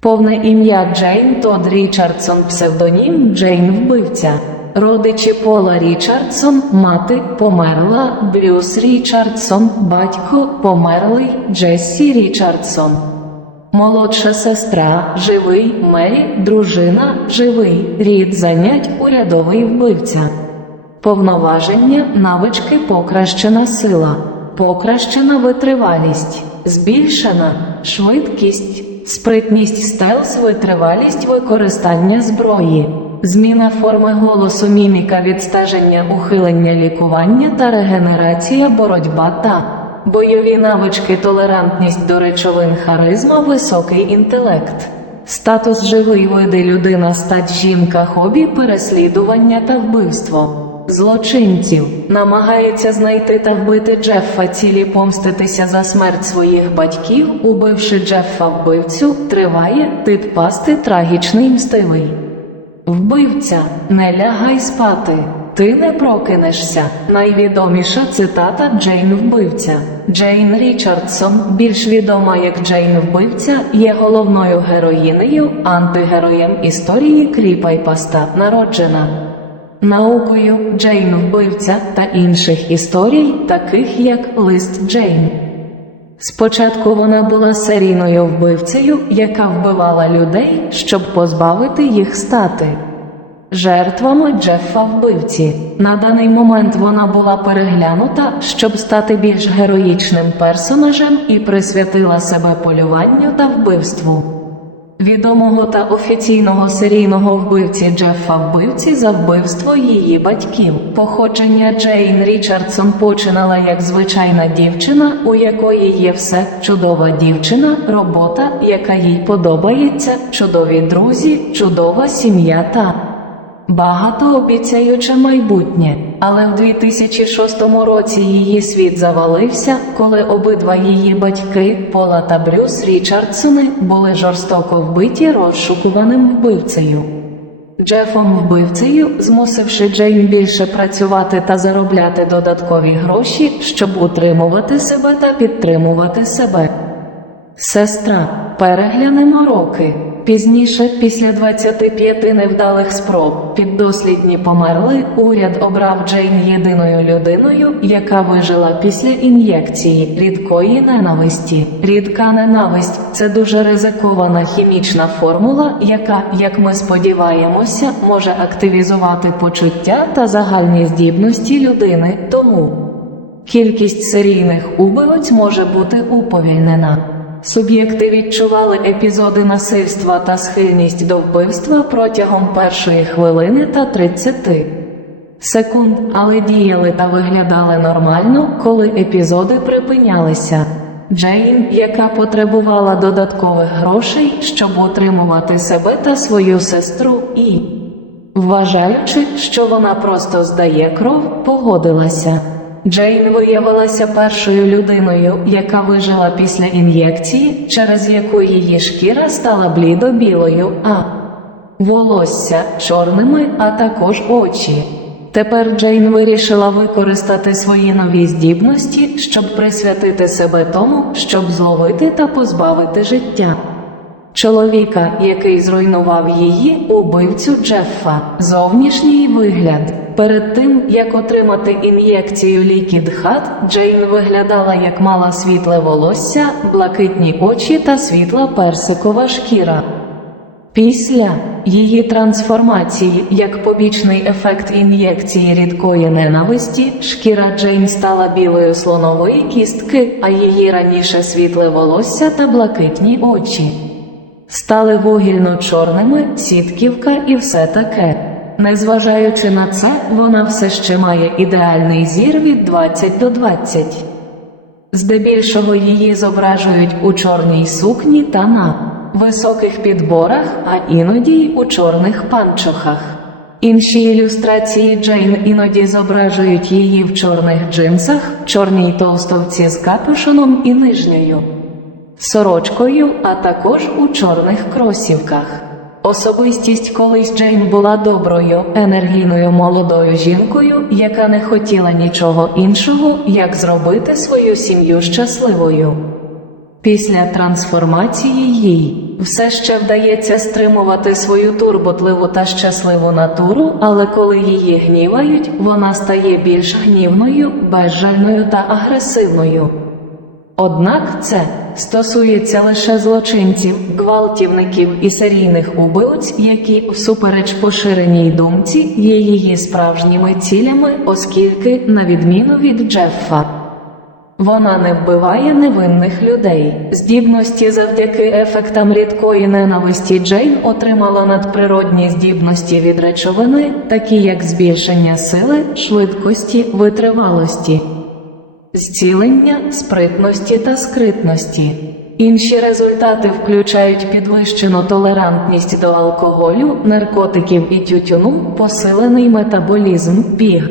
Повне ім'я Джейн Тодд Річардсон, псевдонім Джейн Вбивця. Родичі Пола Річардсон, мати померла, Брюс Річардсон, батько померлий Джессі Річардсон. Молодша сестра живий, Мері, дружина живий, рід занять урядовий вбивця. Повноваження, навички, покращена сила, покращена витривалість, збільшена швидкість, спритність стелс, витривалість використання зброї, зміна форми голосу, міміка, відстеження, ухилення, лікування та регенерація, боротьба та бойові навички, толерантність до речовин, харизма, високий інтелект. Статус живий види людина, стать жінка, хобі, переслідування та вбивство. Злочинців намагається знайти та вбити Джеффа, цілі помститися за смерть своїх батьків, убивши Джеффа вбивцю, триває підпасти трагічний мстивий. Вбивця, не лягай спати. Ти не прокинешся. Найвідоміша цитата Джейн Вбивця. Джейн Річардсон, більш відома як Джейн Вбивця, є головною героїнею, антигероєм історії Кріпа й Паста, народжена. Наукою Джейн Вбивця та інших історій, таких як Лист Джейн. Спочатку вона була серійною вбивцею, яка вбивала людей, щоб позбавити їх стати. Жертвами Джеффа вбивці. На даний момент вона була переглянута, щоб стати більш героїчним персонажем і присвятила себе полюванню та вбивству. Відомого та офіційного серійного вбивці Джеффа вбивці за вбивство її батьків. Походження Джейн Річардсон починала як звичайна дівчина, у якої є все чудова дівчина, робота, яка їй подобається, чудові друзі, чудова сім'я та багатообіцяюче майбутнє. Але в 2006 році її світ завалився, коли обидва її батьки, Пола та Брюс Річардсони, були жорстоко вбиті розшукуваним вбивцею. Джефом вбивцею, змусивши Джейн більше працювати та заробляти додаткові гроші, щоб утримувати себе та підтримувати себе. Сестра, переглянемо роки. Пізніше, після 25 невдалих спроб, піддослідні померли, уряд обрав Джейн єдиною людиною, яка вижила після ін'єкції рідкої ненависті. Рідка ненависть це дуже ризикована хімічна формула, яка, як ми сподіваємося, може активізувати почуття та загальні здібності людини. Тому Кількість серійних убивць може бути уповільнена. Суб'єкти відчували епізоди насильства та схильність до вбивства протягом першої хвилини та 30 секунд, але діяли та виглядали нормально, коли епізоди припинялися. Джейн, яка потребувала додаткових грошей, щоб утримувати себе та свою сестру, і Вважаючи, що вона просто здає кров, погодилася. Джейн виявилася першою людиною, яка вижила після ін'єкції, через яку її шкіра стала блідо-білою, а волосся чорними, а також очі. Тепер Джейн вирішила використати свої нові здібності, щоб присвятити себе тому, щоб зловити та позбавити життя. Чоловіка, який зруйнував її, убивцю Джеффа. Зовнішній вигляд. Перед тим, як отримати ін'єкцію Лікід Хат, Джейн виглядала як мала світле волосся, блакитні очі та світла персикова шкіра. Після її трансформації, як побічний ефект ін'єкції рідкої ненависті, шкіра Джейн стала білою слонової кістки, а її раніше світле волосся та блакитні очі стали вугільно-чорними, сітківка і все таке. Незважаючи на це, вона все ще має ідеальний зір від 20 до 20. Здебільшого її зображують у чорній сукні та на високих підборах, а іноді й у чорних панчохах. Інші ілюстрації Джейн іноді зображують її в чорних джинсах, чорній товстовці з капюшоном і нижньою сорочкою, а також у чорних кросівках. Особистість колись Джейн була доброю, енергійною молодою жінкою, яка не хотіла нічого іншого, як зробити свою сім'ю щасливою. Після трансформації їй все ще вдається стримувати свою турботливу та щасливу натуру, але коли її гнівають, вона стає більш гнівною, безжальною та агресивною. Однак це стосується лише злочинців, гвалтівників і серійних убивць, які, всупереч поширеній думці, є її справжніми цілями, оскільки, на відміну від Джеффа, вона не вбиває невинних людей. Здібності завдяки ефектам рідкої ненависті Джейн отримала надприродні здібності від речовини, такі як збільшення сили, швидкості, витривалості зцілення, спритності та скритності. Інші результати включають підвищену толерантність до алкоголю, наркотиків і тютюну, посилений метаболізм, біг.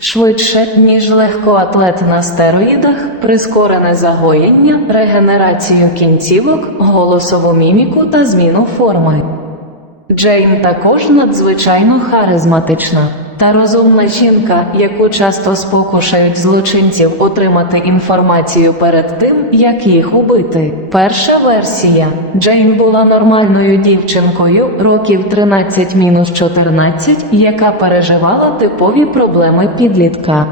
Швидше, ніж легкоатлет на стероїдах, прискорене загоєння, регенерацію кінцівок, голосову міміку та зміну форми. Джейн також надзвичайно харизматична та розумна жінка, яку часто спокушають злочинців отримати інформацію перед тим, як їх убити. Перша версія Джейн була нормальною дівчинкою років 13-14, яка переживала типові проблеми підлітка.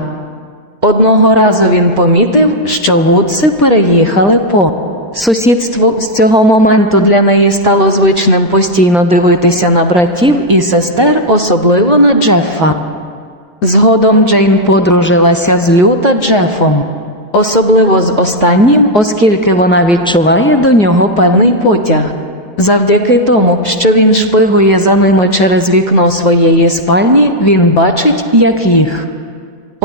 Одного разу він помітив, що Вудси переїхали по сусідству. З цього моменту для неї стало звичним постійно дивитися на братів і сестер, особливо на Джеффа. Згодом Джейн подружилася з Лю та Джефом, особливо з останнім, оскільки вона відчуває до нього певний потяг. Завдяки тому, що він шпигує за ними через вікно своєї спальні, він бачить, як їх.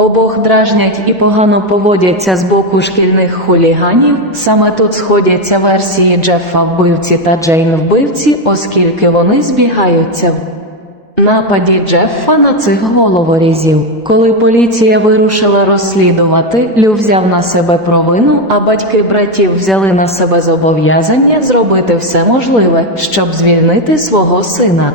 Обох дражнять і погано поводяться з боку шкільних хуліганів. Саме тут сходяться версії Джеффа вбивці та Джейн вбивці, оскільки вони збігаються в нападі Джеффа на цих головорізів. Коли поліція вирушила розслідувати, Лю взяв на себе провину, а батьки братів взяли на себе зобов'язання зробити все можливе, щоб звільнити свого сина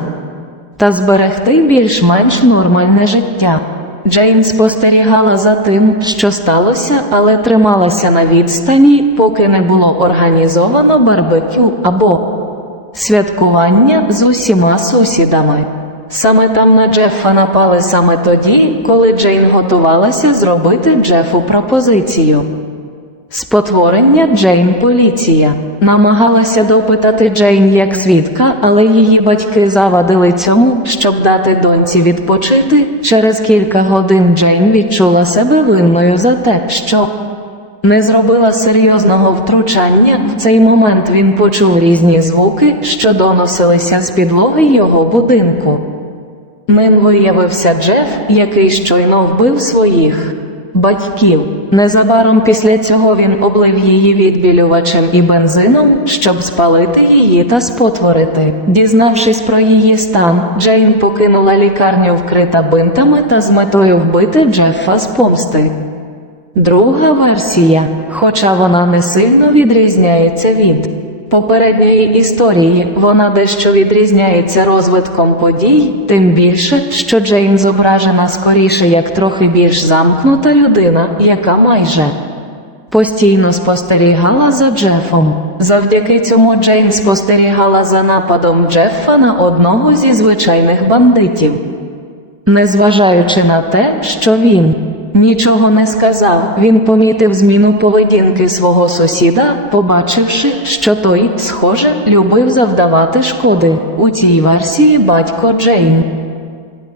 та зберегти більш-менш нормальне життя. Джейн спостерігала за тим, що сталося, але трималася на відстані, поки не було організовано барбекю або святкування з усіма сусідами. Саме там на Джеффа напали саме тоді, коли Джейн готувалася зробити Джефу пропозицію. Спотворення Джейн поліція намагалася допитати Джейн як свідка, але її батьки завадили цьому, щоб дати доньці відпочити. Через кілька годин Джейн відчула себе винною за те, що не зробила серйозного втручання. В цей момент він почув різні звуки, що доносилися з підлоги його будинку. Ним виявився Джеф, який щойно вбив своїх батьків. Незабаром після цього він облив її відбілювачем і бензином, щоб спалити її та спотворити. Дізнавшись про її стан, Джейн покинула лікарню вкрита бинтами та з метою вбити Джеффа з помсти. Друга версія, хоча вона не сильно відрізняється від попередньої історії, вона дещо відрізняється розвитком подій, тим більше, що Джейн зображена скоріше як трохи більш замкнута людина, яка майже постійно спостерігала за Джефом. Завдяки цьому Джейн спостерігала за нападом Джеффа на одного зі звичайних бандитів. Незважаючи на те, що він нічого не сказав, він помітив зміну поведінки свого сусіда, побачивши, що той, схоже, любив завдавати шкоди у цій версії батько Джейн.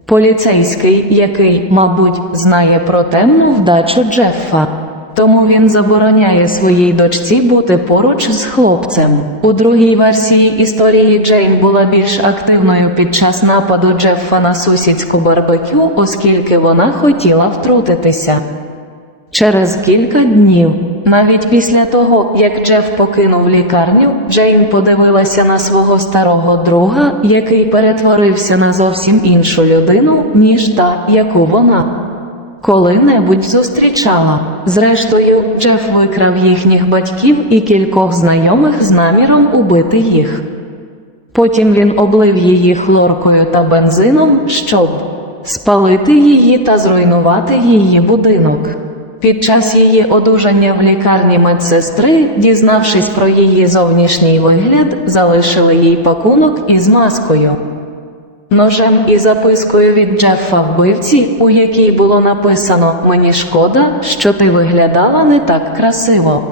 Поліцейський, який, мабуть, знає про темну вдачу Джеффа. Тому він забороняє своїй дочці бути поруч з хлопцем. У другій версії історії Джейн була більш активною під час нападу Джеффа на сусідську барбекю, оскільки вона хотіла втрутитися. Через кілька днів, навіть після того, як Джеф покинув лікарню, Джейн подивилася на свого старого друга, який перетворився на зовсім іншу людину, ніж та, яку вона коли-небудь зустрічала. Зрештою, Джеф викрав їхніх батьків і кількох знайомих з наміром убити їх. Потім він облив її хлоркою та бензином, щоб спалити її та зруйнувати її будинок. Під час її одужання в лікарні медсестри, дізнавшись про її зовнішній вигляд, залишили їй пакунок із маскою. Ножем і запискою від Джеффа вбивці, у якій було написано Мені шкода, що ти виглядала не так красиво.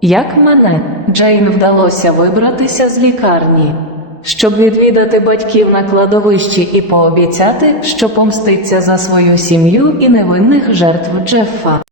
Як мене, Джейн вдалося вибратися з лікарні, щоб відвідати батьків на кладовищі і пообіцяти, що помститься за свою сім'ю і невинних жертв Джеффа.